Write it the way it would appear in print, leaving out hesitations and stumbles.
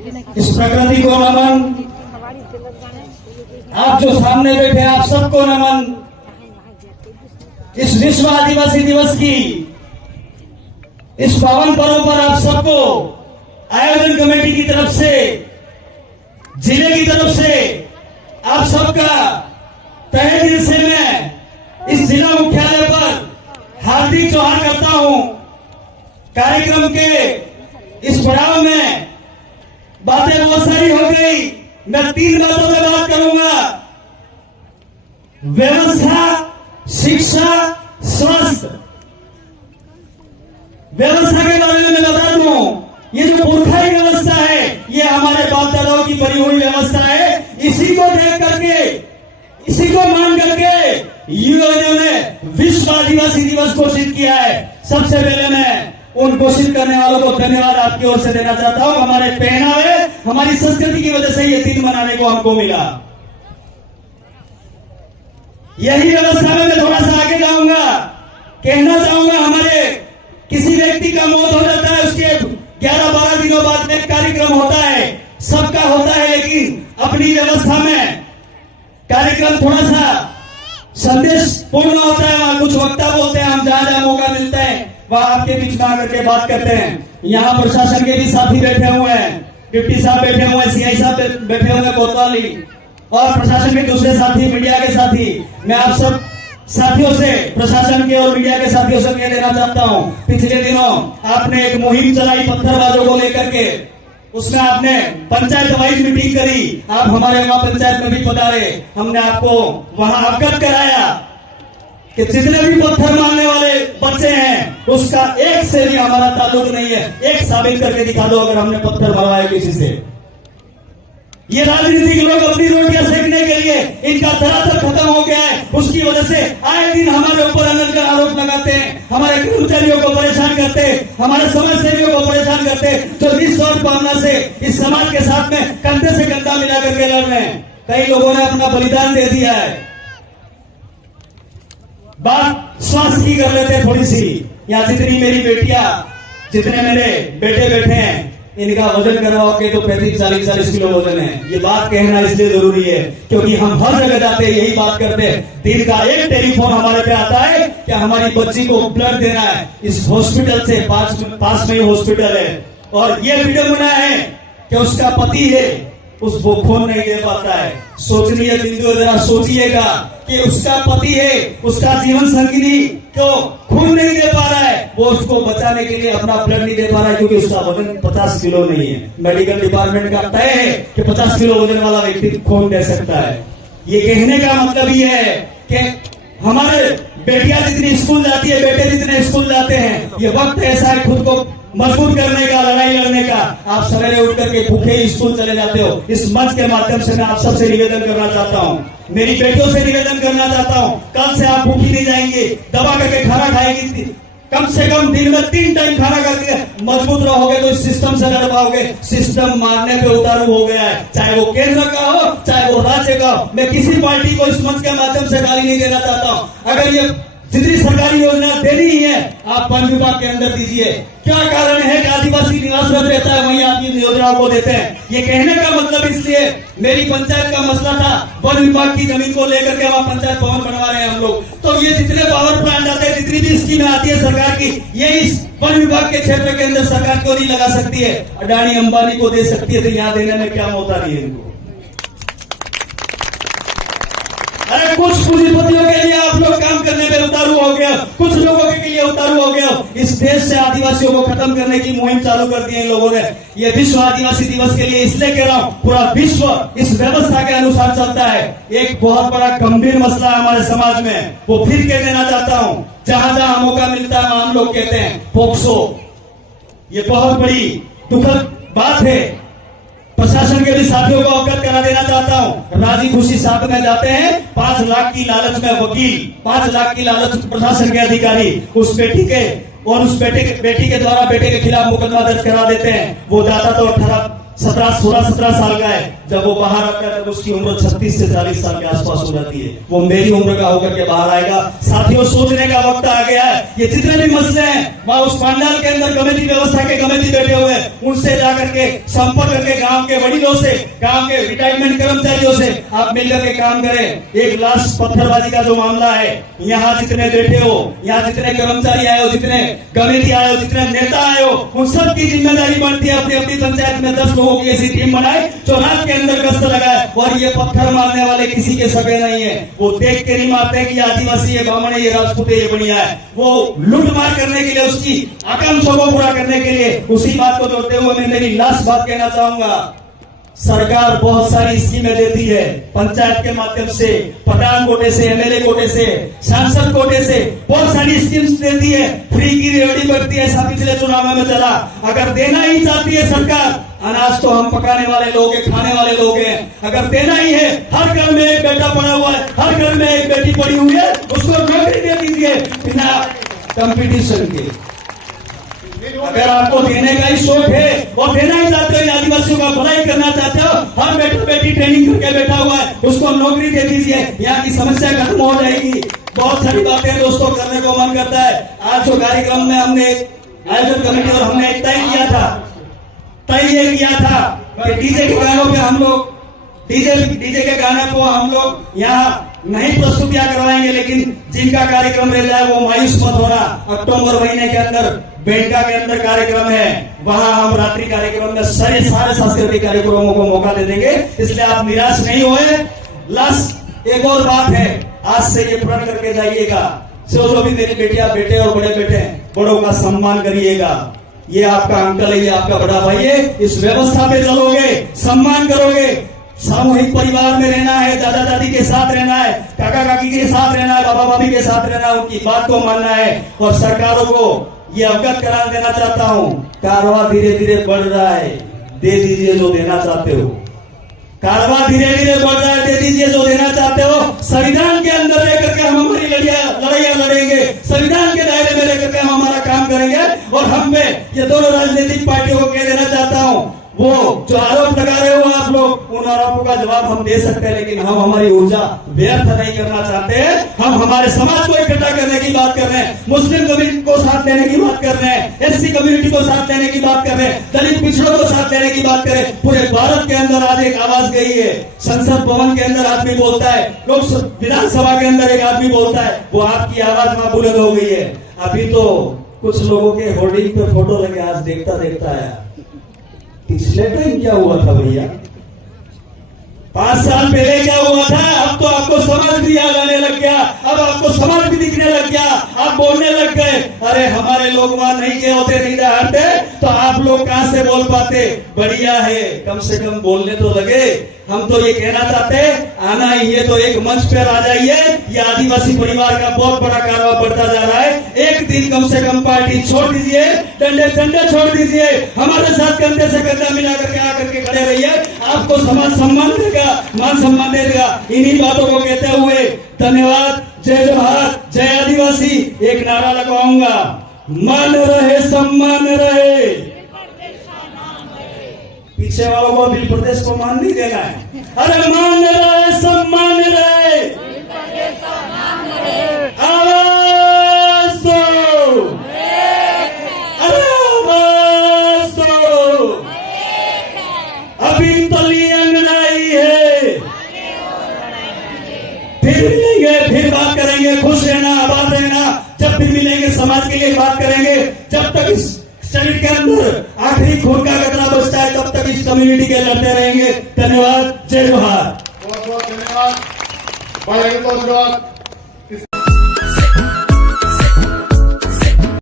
इस प्रकृति को नमन, आप जो सामने बैठे आप सबको नमन। इस विश्व आदिवासी दिवस की इस पावन पर्व पर आप सबको आयोजन कमेटी की तरफ से, जिले की तरफ से आप सबका तहे दिल से मैं इस जिला मुख्यालय पर हार्दिक जोहार करता हूं। कार्यक्रम के इस पड़ाव में बातें बहुत सारी हो गई, मैं 3 बातों में बात करूंगा। व्यवस्था, शिक्षा, स्वास्थ्य। व्यवस्था के बारे में मैं बता दूं, ये जो पुरखाई व्यवस्था है ये हमारे बाप दादाओं की बनी हुई व्यवस्था है। इसी को देख करके, इसी को मान करके यूएनओ ने विश्व आदिवासी दिवस घोषित किया है। सबसे पहले मैं उन घोषित करने वालों को धन्यवाद आपकी ओर से देना चाहता हूं। हमारे पहनावे, हमारी संस्कृति की वजह से ये दिन मनाने को हमको मिला। यही व्यवस्था में मैं थोड़ा सा आगे जाऊंगा। कहना चाहूंगा, हमारे किसी व्यक्ति का मौत हो जाता है, उसके 11-12 दिनों बाद में कार्यक्रम होता है, सबका होता है, लेकिन अपनी व्यवस्था में कार्यक्रम थोड़ा सा संदेश पूर्ण होता है। वहां कुछ वक्ता बोलते हैं, हम जहां जहां मौका मिलता है वह आपके बीच में आकर के बात करते हैं। यहाँ प्रशासन के भी साथी बैठे हुए हैं, डिप्टी साहब बैठे हुए हैं, सीआई साहब बैठे हुए हैं कोतवाली, और प्रशासन के दूसरे साथी, मीडिया के साथी। मैं आप सब साथियों से, प्रशासन के और मीडिया के साथियों से कह देना चाहता हूं, पिछले दिनों आपने एक मुहिम चलाई पत्थरबाजों को लेकर के, उसमें आपने पंचायत वाइज मीटिंग करी। आप हमारे वहां पंचायत में भी पधारे, हमने आपको वहां अवगत कराया कि जितने भी पत्थर मारने वाले बच्चे हैं उसका एक से भी हमारा ताल्लुक नहीं है। एक साबित करके दिखा दो अगर हमने पत्थर मरवाया किसी से। ये राजनीतिक लोग अपनी रोटियां सेकने के लिए इनका धरातल खत्म हो गया है। उसकी वजह से आए दिन हमारे ऊपर अनर्गल आरोप लगाते हैं, हमारे कर्मचारियों को परेशान करते, हमारे समाज सेवियों को परेशान करते, जो निस्वार्थ भावना से इस समाज के साथ में कंधे से कंधा मिला करके लड़ रहे हैं। कई लोगों ने अपना बलिदान दे दिया है। बात स्वास्थ्य की कर लेते हैं थोड़ी सी। यहाँ जितनी मेरी बेटियां, जितने मेरे बेटे बैठे हैं, इनका वजन करवाओगे तो 35-40 किलो वजन है। ये बात कहना इसलिए जरूरी है क्योंकि हम हर जगह जाते हैं, यही बात करते हैं। दिन का एक टेलीफोन हमारे पे आता है कि हमारी बच्ची को ब्लड देना है, इस हॉस्पिटल से पास में ही हॉस्पिटल है, और ये विडंबना है कि उसका पति है, उसको खून नहीं दे पाता है। सोचनीय बिंदु, जरा सोचिएगा कि उसका पति है, उसका जीवन संगिनी क्यों खून नहीं दे पा रहा है, वो उसको बचाने के लिए अपना ब्लड नहीं दे पा रहा है क्योंकि उसका वजन 50 किलो नहीं है। मेडिकल डिपार्टमेंट का तय है कि 50 किलो वजन वाला व्यक्ति खून दे सकता है। ये कहने का मतलब ये है कि हमारे बेटियां जितनी स्कूल जाती है, बेटे जितने स्कूल जाते हैं, ये वक्त ऐसा है खुद को मजबूत करने का, लड़ाई लड़ने का। आप सवेरे उठ करके भूखे ही स्कूल चले जाते हो। इस मंच के माध्यम से मैं आप सबसे निवेदन करना चाहता हूँ, मेरी बेटियों से निवेदन करना चाहता हूँ, कल से आप भूखी नहीं जाएंगी, दबा करके खाना खाएंगी। कम से कम दिन में 3 टाइम खाना करके मजबूत रहोगे तो इस सिस्टम से लड़ पाओगे। सिस्टम मारने पे उतारू हो गया है, चाहे वो केंद्र का हो, चाहे वो राज्य का हो। मैं किसी पार्टी को इस मंच के माध्यम से गाली नहीं देना चाहता हूं। अगर ये जितनी सरकारी योजना देनी ही है, आप वन विभाग के अंदर दीजिए। क्या कारण है कि आदिवासी निवास में रहता है वहीं आप इन योजनाओं को देते हैं? ये कहने का मतलब इसलिए, मेरी पंचायत का मसला था, वन विभाग की जमीन को लेकर के वहां पंचायत भवन बनवा रहे हैं हम लोग। तो ये जितने पावर प्लांट आते हैं, जितनी भी स्कीमें आती है सरकार की, ये इस वन विभाग के क्षेत्र के अंदर सरकार क्यों नहीं लगा सकती है? अडानी अंबानी को दे सकती है, तो यहाँ देने में क्या होता नहीं है इनको? अरे कुछ पूंजीपतियों के लिए आप लोग काम करने में उतारू हो गए, कुछ लोगों के लिए उतारू हो गए। इस देश से आदिवासियों को खत्म करने की मुहिम चालू कर दी है लोगों ने। ये विश्व आदिवासी दिवस के लिए इसलिए कह रहा हूं, पूरा विश्व इस व्यवस्था के अनुसार चलता है। एक बहुत बड़ा गंभीर मसला हमारे समाज में, वो फिर कह देना चाहता हूं, जहां जहां मौका मिलता है हम लोग कहते हैं पोक्सो। ये बहुत बड़ी दुखद बात है। प्रशासन के भी साथियों को अवगत करा देना चाहता हूं। राजी खुशी साथ में जाते हैं, 5 लाख की लालच में वकील, 5 लाख की लालच प्रशासन के अधिकारी उस बेटी के और उस बेटी के द्वारा बेटे के खिलाफ मुकदमा दर्ज करा देते हैं। वो दादा तो 18 17 साल का है, जब वो बाहर आता है तब उसकी उम्र 36 से 40 साल के आसपास हो जाती है। वो मेरी उम्र का होकर के बाहर आएगा। साथियों, सोचने का वक्त आ गया है। ये जितने भी मसले हैं, वहां उस पंडाल के अंदर कमेटी व्यवस्था के कमेटी बैठे हुए हैं, उनसे जाकर के संपर्क करके गांव के वडीलों से, गांव के रिटायरमेंट कर्मचारियों से आप मिलकर के काम करें। एक लाश पत्थरबाजी का जो मामला है, यहाँ जितने बैठे हो, यहाँ जितने कर्मचारी आए हो, जितने कमेटी आए हो, जितने नेता आए हो, उन सब की जिम्मेदारी बनती है अपनी अपनी पंचायत में 10 लोगों की ऐसी टीम बनाए जो रात के अंदर गश्त लगाए। और ये पत्थर मारने वाले किसी के सगे नहीं है। वो देख के नहीं मारते कि आदिवासी है, ब्राह्मण है, ये राजपूत है, ये बढ़िया है। वो लूट मार करने के लिए, उसकी आकांक्षा को पूरा करने के लिए, उसी बात को जोड़ते हुए मैं मेरी लास्ट बात कहना चाहूंगा। सरकार बहुत सारी स्कीमें देती है, पंचायत के माध्यम से, पठान कोटे से, एमएलए कोटे से, सांसद कोटे से बहुत सारी स्कीम्स देती है। फ्री की रेवड़ी करती है, ऐसा पिछले चुनाव में चला। अगर देना ही चाहती है सरकार, अनाज तो हम पकाने वाले लोग हैं, खाने वाले लोग हैं। अगर देना ही है, हर घर में एक बेटा पड़ा हुआ है, हर घर में एक बेटी पड़ी हुई है, उसको नौकरी दे दीजिए बिना कंपटीशन के। अगर आपको देने का ही शौक है और देना ही चाहते हो, आदिवासियों का भलाई करना चाहते हो, हर बेटा बेटी ट्रेनिंग करके बैठा हुआ है, उसको नौकरी दे दीजिए। यहाँ की समस्या खत्म हो जाएगी। बहुत सारी बातें दोस्तों करने को मन करता है। आज जो कार्यक्रम में हमने आयोजन कमेटी और हमने तय किया था कि डीजे के गानों पे हम लोग डीजे के गाने को हम लोग यहाँ नहीं प्रस्तुतियां करवाएंगे, लेकिन जिनका कार्यक्रम रह जाए वो मायूस मत होना। अक्टूबर महीने के अंदर बेंका के अंदर कार्यक्रम है, वहां हम रात्रि कार्यक्रम में सारे सांस्कृतिक कार्यक्रमों को मौका दे देंगे, इसलिए आप निराश नहीं होए। लास्ट एक और बात है, आज से ये प्रण करके जाइएगा, जो भी मेरी बेटियां, बेटे और बड़े बेटे, बड़ों का सम्मान करिएगा। ये आपका अंकल है, ये आपका बड़ा भाई है, इस व्यवस्था पे चलोगे, सम्मान करोगे। सामूहिक परिवार में रहना है, दादा दादी के साथ रहना है, काका काकी के साथ रहना है, बाबा भाभी के साथ रहना है, उनकी बात को मानना है। और सरकारों को ये अवगत करा देना चाहता हूँ, कारवा धीरे धीरे बढ़ रहा है, दे दीजिए जो देना चाहते हो। कारवा धीरे धीरे बढ़ रहा है, दे दीजिए जो देना चाहते हो। संविधान के अंदर लेकर के हम हमारी लड़ाइयां लड़ेंगे, संविधान के दायरे में लेकर के हम हमारा काम करेंगे। और हम में ये दोनों राजनीतिक पार्टियों को कह देना चाहता हूँ, वो जो आरोप लगा रहे हो आप लोग, उन आरोपों का जवाब हम दे सकते हैं, लेकिन हम हमारी ऊर्जा व्यर्थ नहीं करना चाहते हैं। हम हमारे समाज को इकट्ठा करने की बात कर रहे हैं, मुस्लिम कम्युनिटी को साथ लेने की बात कर रहे हैं, एससी कम्युनिटी को साथ लेने की बात कर रहे हैं, दलित पिछड़ों को साथ लेने की बात करें। पूरे भारत के अंदर आज एक आवाज गई है, संसद भवन के अंदर आदमी बोलता है, लोक विधानसभा के अंदर एक आदमी बोलता है, वो आपकी आवाज वहां बुलंद हो गई है। अभी तो कुछ लोगों के होर्डिंग पे फोटो लगे, आज देखता है। पिछले टाइम क्या हुआ था भैया, 5 साल पहले क्या हुआ था? अब तो आपको समझ भी याद आने लग गया, अब आपको समझ भी दिखने लग गया, आप बोलने लग गए। अरे हमारे लोग वहां नहीं गए होते, नहीं हटते, तो आप लोग कहां से बोल पाते? बढ़िया है, कम से कम बोलने तो लगे। हम तो ये कहना चाहते हैं, आना ही है तो एक मंच पर आ जाइए। ये आदिवासी परिवार का बहुत बड़ा कारवा बढ़ता जा रहा है। एक दिन कम से कम पार्टी छोड़ दीजिए, डंडे छोड़ दीजिए, हमारे साथ कंधे से कंधा मिला करके आकर के खड़े रहिए। आपको समाज सम्मान देगा, मान सम्मान देगा। इन्हीं बातों को कहते हुए धन्यवाद। जय जोहार, जय आदिवासी। एक नारा लगाऊंगा, मान रहे सम्मान रहे। पीछे वालों को बिल प्रदेश को मान नहीं देना है। अरे मान रहे सम्मान रहे, आवाज दो, अरे आवाज दो। अभी तली अंगड़ाई है, फिर मिलेंगे, फिर बात करेंगे। खुश रहना, आबाद रहना। जब भी मिलेंगे समाज के लिए बात करेंगे। जब तक इस शरीर के अंदर आखिरी खून का कतरा बचता है, तब तक इस कम्युनिटी के लड़ते रहेंगे। धन्यवाद। जय जोहार। बहुत बहुत धन्यवाद।